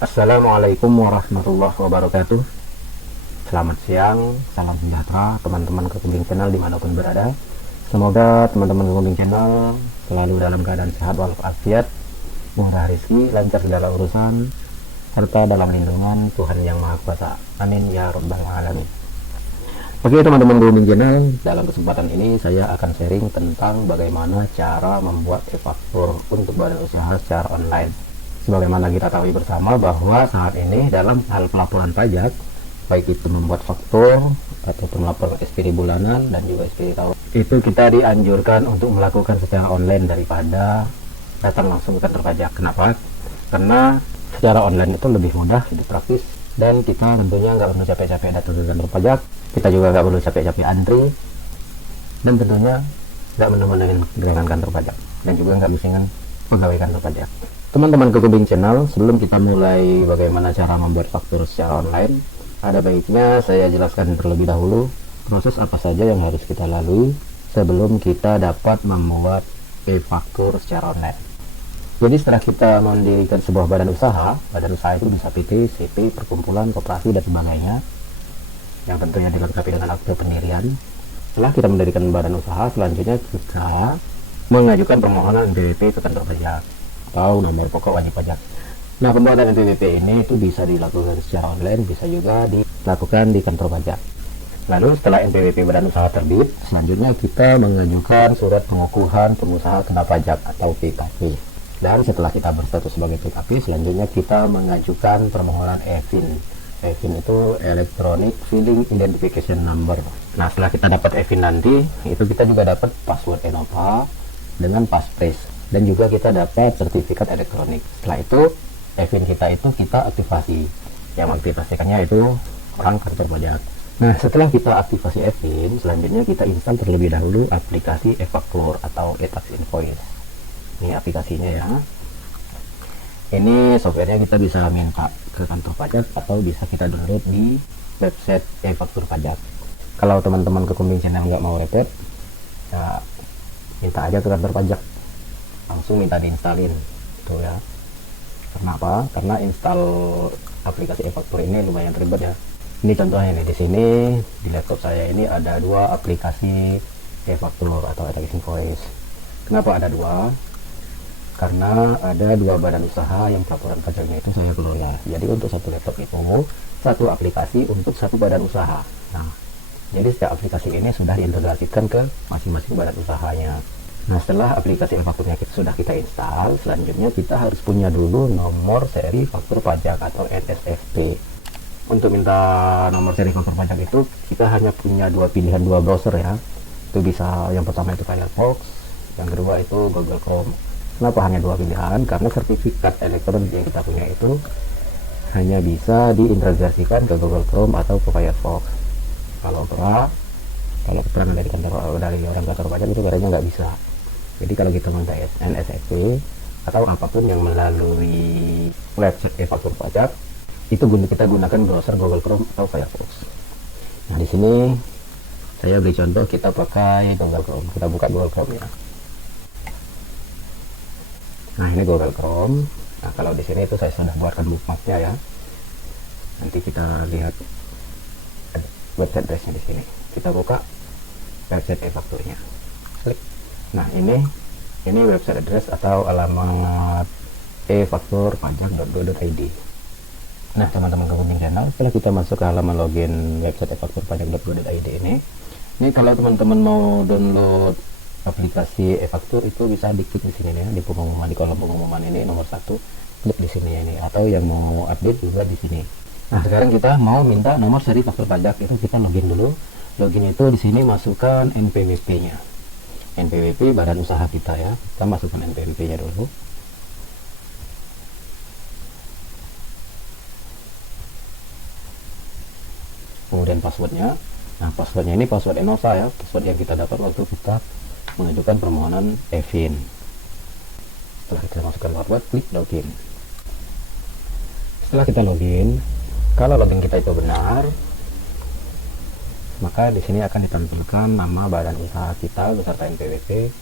Assalamualaikum warahmatullahi wabarakatuh. Selamat siang, salam sejahtera teman-teman Kekumbing Channel dimanapun berada. Semoga teman-teman Kekumbing Channel selalu dalam keadaan sehat walafiat, murah rezeki, lancar segala urusan, serta dalam lindungan Tuhan Yang Maha Kuasa. Amin ya rabbal alamin. Oke teman-teman Kekumbing Channel, dalam kesempatan ini saya akan sharing tentang bagaimana cara membuat e-faktur untuk badan usaha secara online. Sebagaimana kita tahu bersama bahwa saat ini dalam hal pelaporan pajak, baik itu membuat faktur ataupun laporan SPT bulanan dan juga SPT tahunan, itu kita dianjurkan untuk melakukan secara online daripada datang langsung ke kantor pajak. Kenapa? Karena secara online itu lebih mudah, lebih praktis, dan kita tentunya nggak perlu capek-capek datang ke kantor pajak. Kita juga nggak perlu capek-capek antri, dan tentunya nggak menemukan gerangan kantor pajak, dan juga nggak bisingan pegawai kantor pajak. Teman-teman Kekumbing Channel, sebelum kita mulai bagaimana cara membuat faktur secara online, ada baiknya saya jelaskan terlebih dahulu proses apa saja yang harus kita lalui sebelum kita dapat membuat e-faktur secara online. Jadi setelah kita mendirikan sebuah badan usaha itu bisa PT, CP, perkumpulan, koperasi, dan sebagainya, yang tentunya dilengkapi dengan akte pendirian. Setelah kita mendirikan badan usaha, selanjutnya kita mengajukan permohonan NPWP ke kantor pajak atau nomor pokok wajib pajak. Nah, pembuatan NPWP ini itu bisa dilakukan secara online, bisa juga dilakukan di kantor pajak. Lalu setelah NPWP badan usaha terbit, selanjutnya kita mengajukan surat pengukuhan pengusaha kena pajak atau PKP. Dan setelah kita berstatus sebagai PKP, selanjutnya kita mengajukan permohonan EFIN. EFIN itu Electronic Filing Identification Number. Nah, setelah kita dapat EFIN nanti, itu kita juga dapat password Enova dengan passphrase, dan juga kita dapat sertifikat elektronik. Setelah itu EFIN kita itu kita aktivasi. Yang mengaktifasikannya itu orang kantor pajak. Nah, setelah kita aktivasi EFIN, selanjutnya kita install terlebih dahulu aplikasi e-faktur atau e-tax invoice. Ini aplikasinya ya. Ini softwarenya kita bisa minta ke kantor pajak atau bisa kita download di website e-faktur pajak. Kalau teman-teman Kekumbing Channel nggak mau repot, ya minta aja ke kantor pajak, langsung minta diinstalin tuh ya. Kenapa? Karena install aplikasi e-faktur ini lumayan ribet ya. Ini contohnya nih, di sini di laptop saya ini ada dua aplikasi e-faktur atau e-tax invoice. Kenapa ada dua? Karena ada dua badan usaha yang pelaporan pajaknya itu saya kelola. Jadi untuk satu laptop itu satu aplikasi untuk satu badan usaha. Nah, jadi setiap aplikasi ini sudah diintegrasikan ke masing-masing badan usahanya. Nah, setelah aplikasi e-fakturnya sudah kita install, selanjutnya kita harus punya dulu nomor seri faktur pajak atau NSFP. Untuk minta nomor seri faktur pajak itu kita hanya punya dua pilihan, dua browser ya. Itu bisa, yang pertama itu Firefox, yang kedua itu Google Chrome. Kenapa hanya dua pilihan? Karena sertifikat elektronik yang kita punya itu hanya bisa diintegrasikan ke Google Chrome atau ke Firefox. Kalau keterangan dari orang kantor pajak itu katanya nggak bisa. Jadi kalau kita minta NSFP atau apapun yang melalui website e-faktur pajak, itu kita gunakan browser Google Chrome atau Firefox. Nah, di sini saya beri contoh, kita pakai Google Chrome. Kita buka Google Chrome ya. Nah, ini Google Chrome. Nah, kalau di sini itu saya sudah buatkan bookmarknya ya. Nanti kita lihat website address-nya di sini. Kita buka website e-fakturnya. Klik. Nah, ini website address atau alamat e-fakturpajak.go.id. Nah, teman-teman Kekumbing Channel, setelah kita masuk ke halaman login website e-fakturpajak.go.id ini kalau teman-teman mau download aplikasi e-faktur itu bisa diklik di sini ya, di pengumuman, di kolom pengumuman ini nomor 1, klik di sini ini, atau yang mau update juga di sini. Nah, sekarang kita mau minta nomor seri faktur pajak, itu kita login dulu. Login itu di sini masukkan NPWP-nya. NPWP badan usaha kita ya. Kita masukkan NPWP-nya dulu. Kemudian passwordnya. Nah, passwordnya ini password Enova ya, password yang kita dapat waktu kita mengajukan permohonan EFIN. Setelah kita masukkan password, klik login. Setelah kita login, kalau login kita itu benar, maka di sini akan ditampilkan nama badan usaha kita beserta NPWP,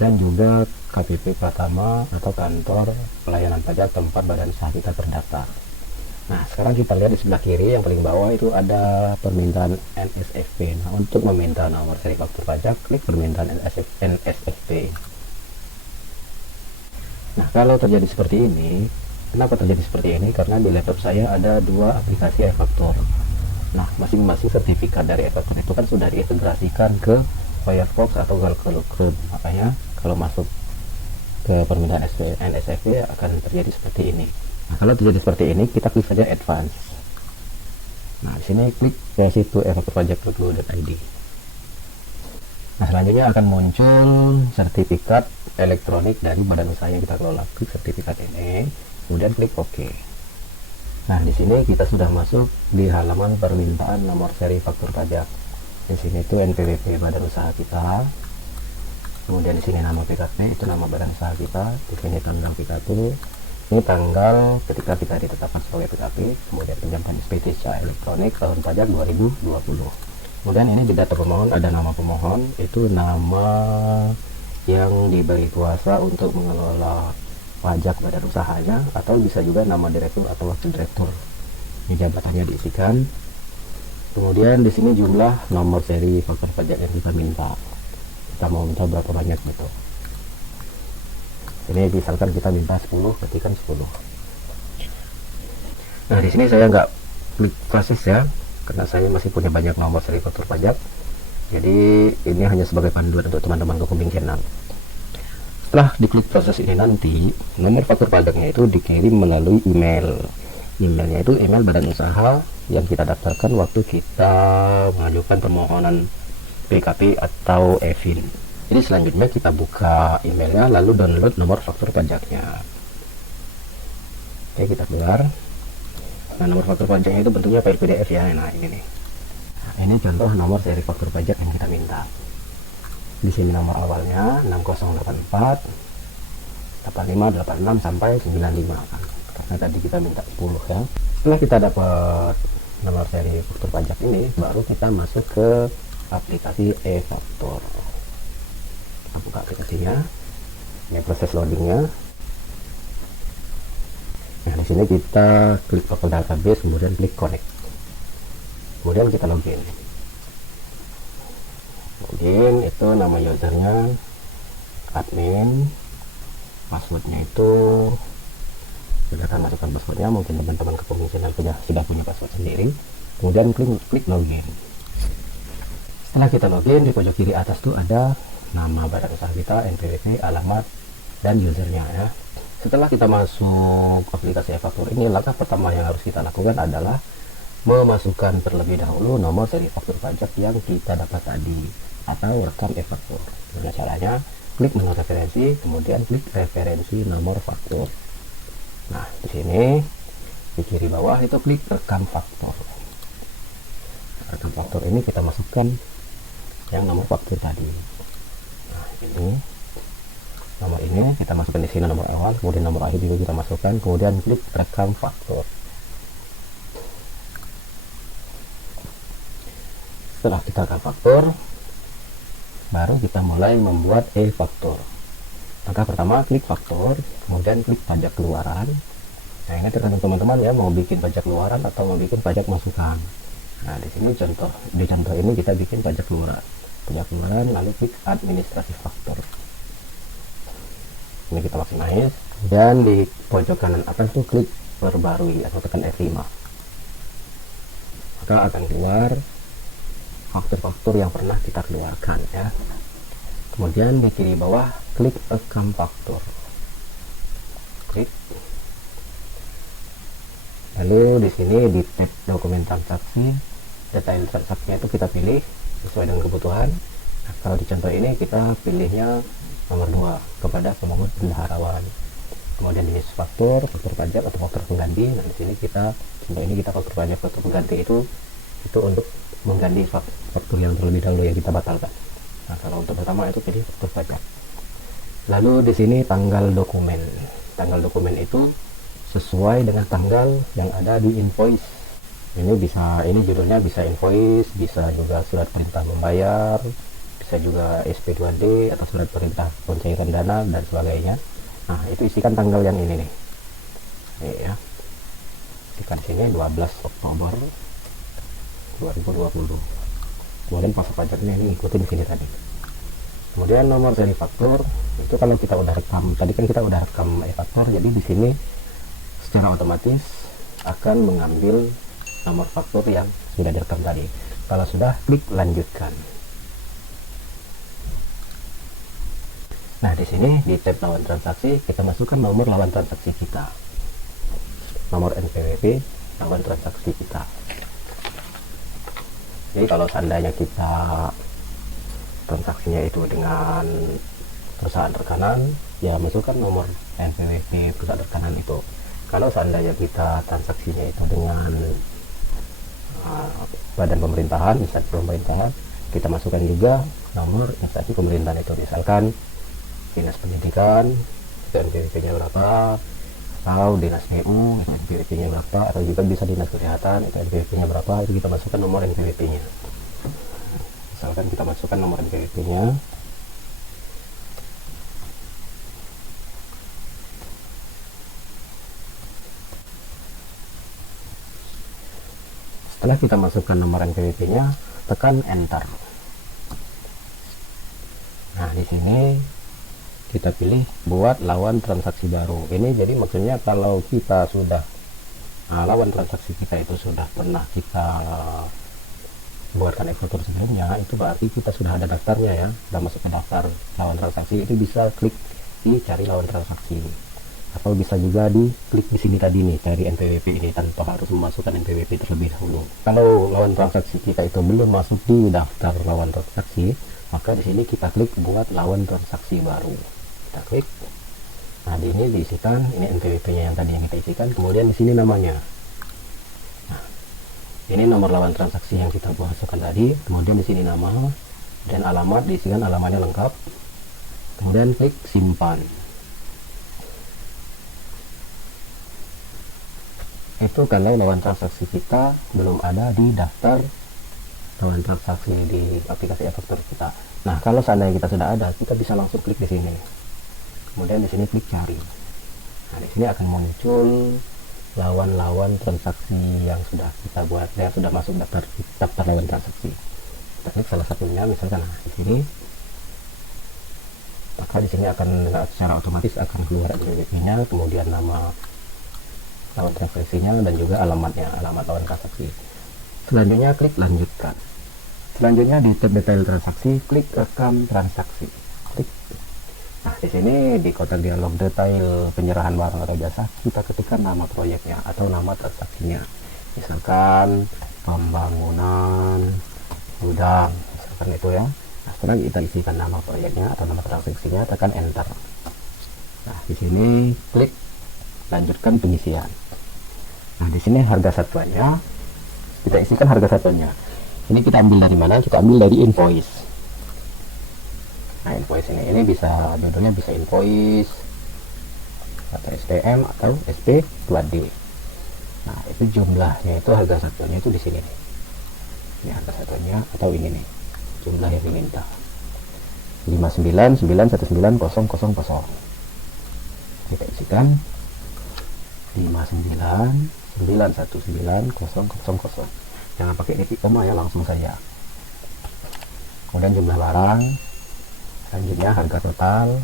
dan juga KPP Pratama atau kantor pelayanan pajak tempat badan usaha kita terdaftar. Nah, sekarang kita lihat di sebelah kiri yang paling bawah itu ada permintaan NSFP. Nah, untuk meminta nomor seri faktur pajak, klik permintaan NSFP. Nah, kalau terjadi seperti ini, kenapa terjadi seperti ini? Karena di laptop saya ada dua aplikasi e-faktur. Nah, masing-masing sertifikat dari e-faktur itu kan sudah diintegrasikan ke Firefox atau Google Chrome. Makanya kalau masuk ke permintaan NSFP akan terjadi seperti ini. Nah, kalau terjadi seperti ini, kita klik saja Advance. Nah, di sini klik ke situ e-fakturpajak.go.id. Nah, selanjutnya akan muncul sertifikat elektronik dari badan usaha yang kita kelola. Klik sertifikat ini, kemudian klik OK. Nah, di sini kita sudah masuk di halaman permintaan nomor seri faktur pajak. Di sini itu NPWP badan usaha kita. Kemudian di sini nama PKP, itu nama badan usaha kita. Di sini tanggal PKP. Ini tanggal ketika kita ditetapkan sebagai PKP, kemudian pinjamkan SPT secara elektronik tahun pajak 2020. Kemudian ini di data pemohon ada nama pemohon, itu nama yang diberi kuasa untuk mengelola pajak badan usahanya, atau bisa juga nama direktur atau wakil direktur. Ini jabatannya diisikan. Kemudian di sini jumlah nomor seri faktur pajak yang kita minta. Kita mau minta berapa banyak gitu. Ini misalkan kita minta 10, ketikkan 10. Nah, di sini saya nggak klik proses ya, karena saya masih punya banyak nomor seri faktur pajak. Jadi ini hanya sebagai panduan untuk teman-teman Kumbing Channel. Setelah diklik proses ini nanti, nomor faktur pajaknya itu dikirim melalui email. Emailnya itu email badan usaha yang kita daftarkan waktu kita mengajukan permohonan PKP atau EVIN. Jadi selanjutnya kita buka emailnya, lalu download nomor faktur pajaknya. Oke, kita keluar. Nah, nomor faktur pajaknya itu bentuknya file PDF ya. Nah, ini nih. Nah, ini contoh nomor seri faktur pajak yang kita minta. Di sini nomor awalnya 6084 8586 sampai 95. Karena tadi kita minta 10 ya. Setelah kita dapat nomor seri faktur pajak ini, baru kita masuk ke aplikasi e-faktur. Buka aplikasinya, ini proses loadingnya. Nah, di sini kita klik open database, kemudian klik connect, kemudian kita login. Itu nama usernya admin, passwordnya itu silakan masukkan passwordnya. Mungkin teman-teman Kumbing Channel sudah punya password sendiri. Kemudian klik login. Setelah kita login, di pojok kiri atas tuh ada nama badan usaha kita, NPWP, alamat, dan usernya ya. Setelah kita masuk aplikasi e-faktur ini, langkah pertama yang harus kita lakukan adalah memasukkan terlebih dahulu nomor seri faktur pajak yang kita dapat tadi atau rekam e-faktur. Nah, caranya klik menu referensi, kemudian klik referensi nomor faktur. Nah, di sini di kiri bawah itu klik rekam faktur. Rekam faktur ini kita masukkan yang nomor faktur tadi. Ini nomor ini kita masukkan di sini nomor awal, kemudian nomor akhir juga kita masukkan, kemudian klik rekam faktur. Setelah kita rekam faktur, baru kita mulai membuat e-faktur. Langkah pertama klik faktur, kemudian klik pajak keluaran. Nah, ini tergantung teman-teman ya, mau bikin pajak keluaran atau mau bikin pajak masukan. Nah, di sini di contoh ini kita bikin pajak keluaran. Lalu klik administrasi faktur. Ini kita maximize, dan di pojok kanan atas tuh klik perbarui atau tekan F5. Maka akan keluar faktur-faktur yang pernah kita keluarkan ya. Kemudian di kiri bawah klik rekam faktur. Klik. Lalu di sini di tab dokumen transaksi, detail transaksinya itu kita pilih sesuai dengan kebutuhan. Nah, kalau di contoh ini kita pilihnya nomor 2 kepada pemohon bendaharawan. Kemudian jenis faktur pajak atau faktur pengganti. Nah, di sini contoh ini kita faktur pajak faktur pengganti itu untuk mengganti faktur yang terlebih dahulu yang kita batalkan. Nah, kalau untuk pertama itu pilih faktur pajak. Lalu di sini tanggal dokumen. Tanggal dokumen itu sesuai dengan tanggal yang ada di invoice. Ini judulnya bisa invoice, bisa juga surat perintah membayar, bisa bisa juga SP2D atau surat perintah pencairan dana dan sebagainya. Nah, itu isikan tanggal yang ini nih. Nih ya. Isikan sini 12 Oktober 2020. Kemudian pasa pajaknya ini ikutin di sini tadi. Kemudian nomor seri faktur itu kalau kita udah rekam, tadi kan kita udah rekam e-faktur, jadi di sini secara otomatis akan mengambil nomor faktur yang sudah direkam tadi. Kalau sudah, klik lanjutkan. Nah, di sini di tab lawan transaksi kita masukkan nomor lawan transaksi kita, nomor NPWP lawan transaksi kita. Jadi kalau seandainya kita transaksinya itu dengan perusahaan rekanan, ya masukkan nomor NPWP perusahaan rekanan itu. Kalau seandainya kita transaksinya itu dengan badan pemerintahan, instansi pemerintahan, kita masukkan juga nomor instansi pemerintahan itu, misalkan dinas pendidikan, NPWP-nya berapa, atau dinas PU, NPWP-nya berapa, atau juga bisa dinas kesehatan, NPWP-nya berapa, itu kita masukkan nomor NPWP-nya. Misalkan kita masukkan nomor NPWP-nya, setelah kita masukkan nomor NPWP-nya, tekan enter. Nah, di sini kita pilih buat lawan transaksi baru. Ini jadi maksudnya kalau kita sudah lawan transaksi kita itu sudah pernah kita buatkan e-faktur sebelumnya, itu berarti kita sudah ada daftarnya ya, sudah masuk ke daftar lawan transaksi. Itu bisa klik di cari lawan transaksi, atau bisa juga di klik di sini tadi nih, cari NPWP ini tanpa harus memasukkan NPWP terlebih dahulu. Kalau lawan transaksi kita itu belum masuk di daftar lawan transaksi, maka di sini kita klik buat lawan transaksi baru. Kita klik. Nah, di ini diisikan, ini NPWP-nya yang tadi yang kita isikan, kemudian di sini namanya. Nah, ini nomor lawan transaksi yang kita masukkan tadi, kemudian di sini nama dan alamat, diisikan alamatnya lengkap. Kemudian klik simpan. Itu kalau lawan transaksi kita belum ada di daftar lawan transaksi di aplikasi e-faktur kita. Nah, kalau seandainya kita sudah ada, kita bisa langsung klik di sini. Kemudian di sini klik cari. Nah, di sini akan muncul lawan-lawan transaksi yang sudah kita buat, yang sudah masuk daftar lawan transaksi. Kita klik salah satunya, misalkan di sini. Maka di sini akan secara otomatis akan keluar NPWP-nya, kemudian nama lawan transaksinya dan juga alamatnya, alamat lawan transaksi. Selanjutnya klik lanjutkan. Selanjutnya di tab detail transaksi, klik rekam transaksi. Klik. Nah, di sini di kotak dialog detail penyerahan barang atau jasa, kita ketikkan nama proyeknya atau nama transaksinya. Misalkan pembangunan gudang, misalkan itu ya. Nah, setelah kita isikan nama proyeknya atau nama transaksinya, tekan enter. Nah, di sini klik lanjutkan pengisian. Nah, di sini harga satuannya kita isikan harga satuannya. Ini kita ambil dari mana? Kita ambil dari invoice. Nah, invoice ini bisa judulnya bisa invoice atau STM atau SP2D. Nah, itu jumlahnya itu harga satuannya itu di sini nih. Ini harga satuannya atau ini nih. Jumlah yang diminta. 599190000. Kita isikan 599190000. Jangan pakai titik koma ya, langsung saja. Kemudian jumlah barang, selanjutnya harga total,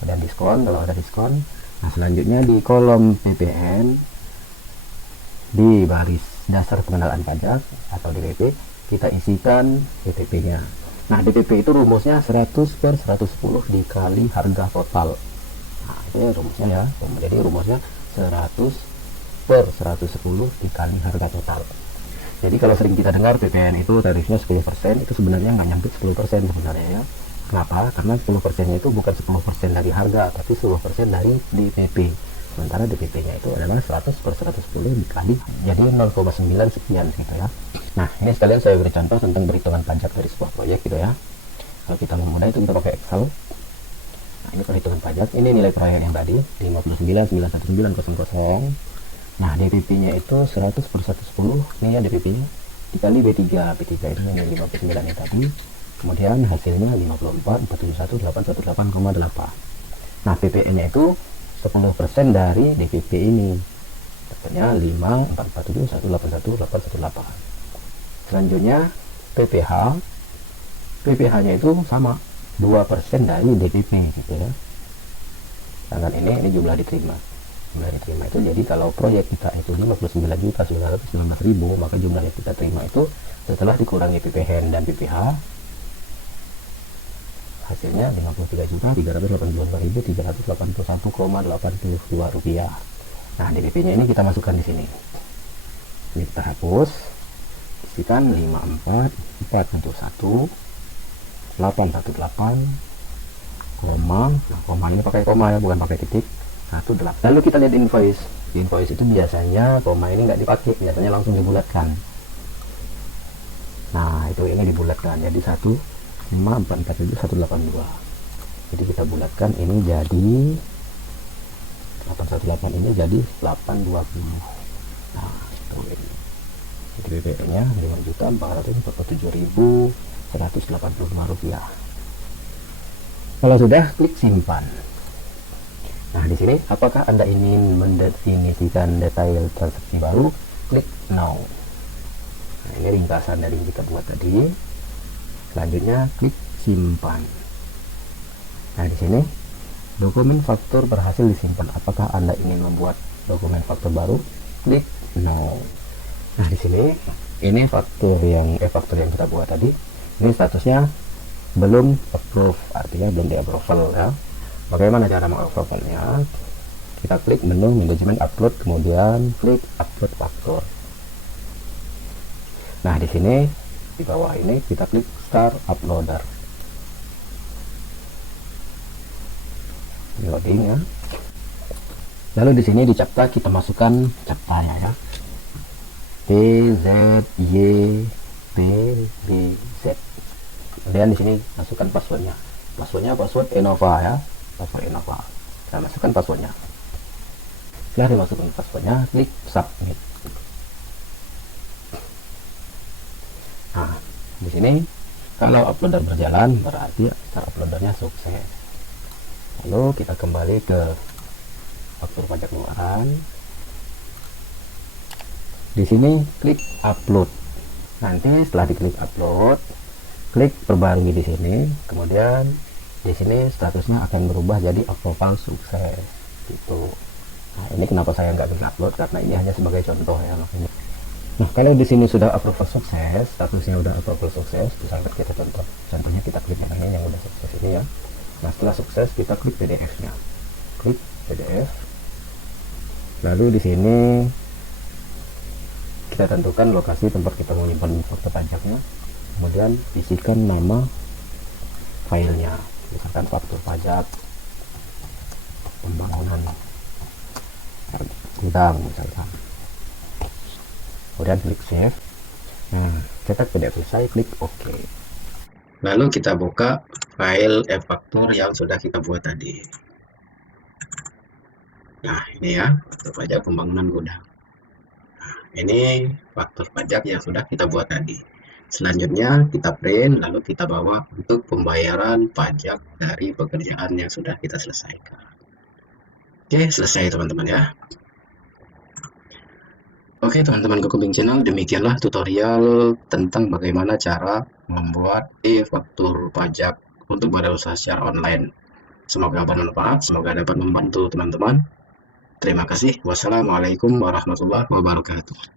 kemudian diskon kalau ada diskon. Nah, selanjutnya di kolom PPN, di baris dasar pengenalan pajak atau DPP, kita isikan DPP-nya. Nah, DPP itu rumusnya 100/110 dikali harga total. Nah, itu ya rumusnya ya. Jadi rumusnya 100/110 dikali harga total. Jadi kalau sering kita dengar PPN itu tarifnya 10%, itu sebenarnya nggak nyampe 10% sebenarnya ya. Kenapa? Karena 10%-nya itu bukan 10% dari harga, tapi 10% dari DPP. Sementara DPP-nya itu adalah 100/110 dikali jadi 0,9 sekian gitu ya. Nah, ini sekalian saya beri contoh tentang perhitungan pajak dari sebuah proyek gitu ya. Kalau kita mau mudah itu kita pakai Excel. Nah, ini perhitungan pajak, ini nilai proyek yang tadi 59,91900. Nah, DPP-nya itu 100/110, ini ya DPP-nya dikali B3. B3 itu nilai 59 yang tadi, kemudian hasilnya 54.471.818,8. Nah, PPN-nya itu 10% dari DPP ini, dapatnya 5.447.181.818. Selanjutnya PPh, PPh-nya itu sama 2% dari DPP gitu ya. Sedangkan ini jumlah diterima. Jumlah diterima itu, jadi kalau proyek kita itu 59.919.000, maka jumlah yang kita terima itu setelah dikurangi PPN dan PPh hasilnya 53.382.381,82 rupiah. Nah, DPP-nya ini kita masukkan di sini. Ini kita hapus. Isikan 54411 koma, nah koma ini pakai koma ya, bukan pakai titik, 18. Lalu kita lihat invoice. Di invoice itu biasanya koma ini nggak dipakai, biasanya langsung dibulatkan. Nah, itu ini dibulatkan jadi 1544182. Jadi kita bulatkan ini jadi 818, ini jadi 820. Nah, itu ini. Jadi BPN-nya 5.447.185 rupiah. Kalau sudah, klik simpan. Nah, di sini apakah Anda ingin mendefinisikan detail transaksi baru? Klik now. Nah, ini ringkasan dari yang kita buat tadi. Selanjutnya klik simpan. Nah, di sini dokumen faktur berhasil disimpan. Apakah Anda ingin membuat dokumen faktur baru? Klik now. Nah, di sini ini faktur yang kita buat tadi. Ini statusnya belum approve, artinya belum di approval ya. Bagaimana cara mengapprovalnya? Kita klik menu manajemen upload, kemudian klik upload faktur. Nah, di sini di bawah ini kita klik start uploader. Ini loading ya. Lalu di sini di CAPTCHA kita masukkan CAPTCHA ya. PZYPBZ. Kemudian di sini masukkan passwordnya. Password Enova ya. Password Enova. Kita masukkan passwordnya. Setelah dimasukkan passwordnya, klik submit. Nah, di sini kalau uploader berjalan berarti start uploadernya sukses. Lalu kita kembali ke faktur pajak luaran. Di sini klik upload. Nanti setelah diklik upload, klik perbarui di sini. Kemudian di sini statusnya akan berubah jadi approval sukses gitu. Nah, ini kenapa saya nggak klik upload, karena ini hanya sebagai contoh ya makanya. Nah, kalau di sini sudah approval sukses, statusnya udah approval sukses, misalkan kita contohnya kita klik yang ini yang udah sukses ini ya. Nah, setelah sukses kita klik PDF-nya. Klik PDF. Lalu di sini kita tentukan lokasi tempat kita mau menyimpan faktur pajaknya, kemudian isikan nama filenya, misalkan faktur pajak pembangunan gudang misalkan, kemudian klik save. Nah, cetak PDF selesai, klik OK. Lalu kita buka file e-faktur yang sudah kita buat tadi. Nah, ini ya, faktur pajak pembangunan gudang. Ini faktur pajak yang sudah kita buat tadi. Selanjutnya kita print, lalu kita bawa untuk pembayaran pajak dari pekerjaan yang sudah kita selesaikan. Oke, selesai teman-teman ya. Oke teman-teman Kukubing Channel, demikianlah tutorial tentang bagaimana cara membuat e-faktur pajak untuk berusaha secara online. Semoga bermanfaat, semoga dapat membantu teman-teman. Terima kasih. Wassalamualaikum warahmatullahi wabarakatuh.